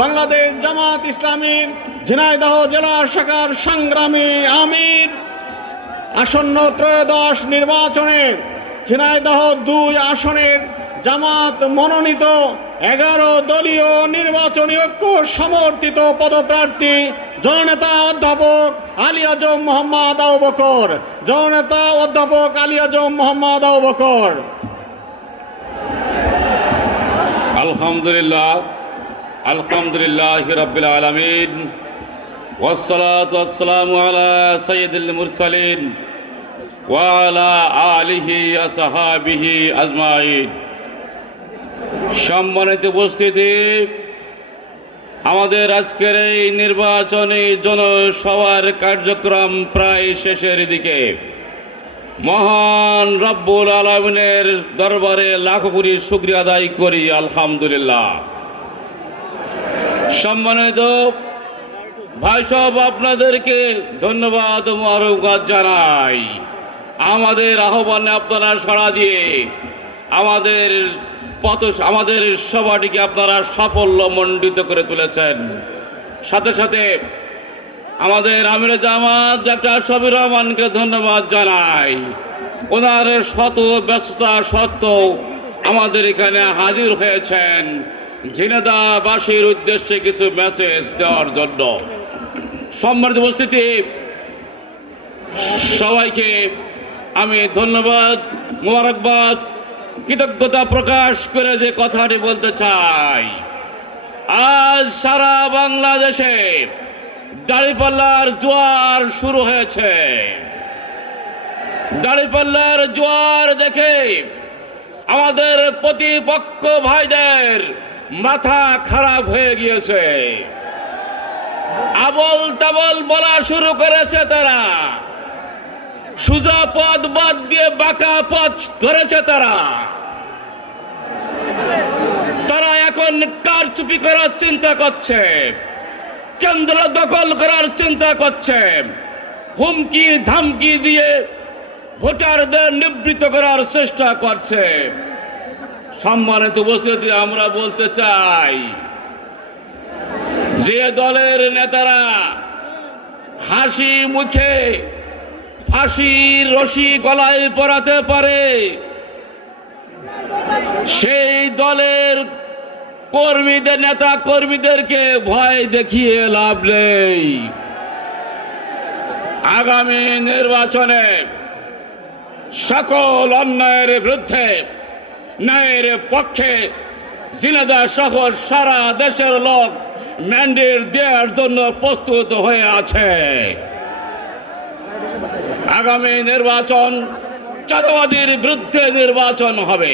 বাংলাদেশ জামাত ইসলামী ঝিনাইদহ জেলা শাখার সংগ্রামী আমির আসন্ন ত্রয়োদশ নির্বাচনের ঝিনাইদহ 2 আসনের জামাত মনোনীত 11 দলীয় নির্বাচনী ঐক্য সমর্থিত পদপ্রার্থী জননেতা অধ্যাপক আলী আজম মোহাম্মদ আবু বকর। জননেতা অধ্যাপক আলী আজম মোহাম্মদ আবু বকর। আলহামদুলিল্লাহ রাব্বিল আলামিন ওয়াসসালাতু ওয়াসসালামু আলা সাইয়্যিদিল মুরসালিন ওয়া আলা আলিহি ওয়া সাহাবিহি আজমাইন। সম্মানিত উপস্থিতি, আমাদের আজকের এই নির্বাচনী জনসভার কার্যক্রম প্রায় শেষের দিকে। মহান রব্বুল আলামিনের দরবারে লাখো কোটি শুকরিয়া আদায় করি, আলহামদুলিল্লাহ। সম্মানিত ভাই সব, আপনাদেরকে ধন্যবাদ ও মোবারকবাদ জানাই। আমাদের আহ্বানে আপনারা সাড়া দিয়ে আমাদের সভাটিকে আপনারা সাফল্যমণ্ডিত করে তুলেছেন। সাথে সাথে আমাদের আমিরে জামাত ডাক্তার শফিউর রহমানকে ধন্যবাদ জানাই। ওনার শত ব্যস্ততা সত্ত্বেও আমাদের এখানে হাজির হয়েছেন ঝিনাইদহবাসীর উদ্দেশ্যে কিছু মেসেজ দেওয়ার জন্য। সম্মানিত উপস্থিতি, সবাইকে আমি ধন্যবাদ, মোবারকবাদ, কৃতজ্ঞতা প্রকাশ করে যে কথাটি বলতে চাই, আজ সারা বাংলাদেশে দাঁড়িপাল্লার জোয়ার শুরু হয়েছে। দাঁড়িপাল্লার জোয়ার দেখে আমাদের প্রতিপক্ষ ভাইদের মাথা খারাপ হয়ে গিয়েছে। আবল তাবল বলা শুরু করেছে তারা। সোজা পথ বাদ দিয়ে বাঁকা পথ ধরেছে তারা। তারা এখন কারচুপি করার চিন্তা করছে, কেন্দ্র দখল করার চিন্তা করছে, হুমকি ধামকি দিয়ে ভোটারদের নিবৃত্ত করার চেষ্টা করছে। সম্মানিত উপস্থিতি, আমরা বলতে চাই, যে দলের নেতারা হাসি মুখে ফাঁসির রশি গলায় পরাতে পারে, সেই দলের নেতা কর্মীদেরকে ভয় দেখিয়ে লাভ নেই। আগামী নির্বাচনে সকল অন্যায়ের বিরুদ্ধে ন্যায়ের পক্ষে ঝিনাইদহ সহ সারা দেশের লোক ম্যান্ডেট দেওয়ার জন্য প্রস্তুত হয়ে আছে। আগামী নির্বাচন চাঁদাবাজির বিরুদ্ধে নির্বাচন হবে।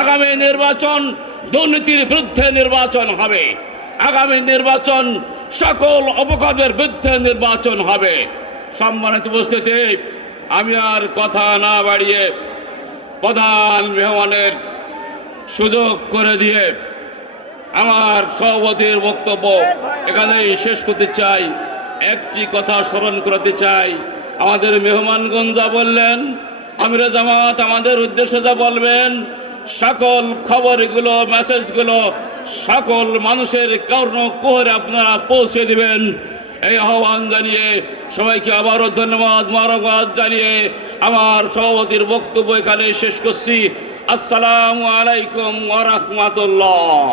আগামী নির্বাচন দুর্নীতির বিরুদ্ধে নির্বাচন হবে। আগামী নির্বাচন সকল অপকর্মের বিরুদ্ধে নির্বাচন হবে। সম্মানিত উপস্থিতি, আমি আর কথা না বাড়িয়ে প্রধান মেহমানের সুযোগ করে দিয়ে আমার সভাপতির বক্তব্য এখানেই শেষ করতে চাই। একটি কথা স্মরণ করতে চাই, আমাদের মেহমানগণ যা বললেন, আমিরে জামাত আমাদের উদ্দেশ্যে যা বলবেন, সকল খবরগুলো মেসেজগুলো সকল মানুষের কর্ণকুহরে আপনারা পৌঁছে দিবেন, এই আহ্বান জানিয়ে সবাইকে আবারও ধন্যবাদ মোবারকবাদ জানিয়ে আমার সভাপতির বক্তব্য এখানে শেষ করছি। আসসালামু আলাইকুম ওয়া রাহমাতুল্লাহ।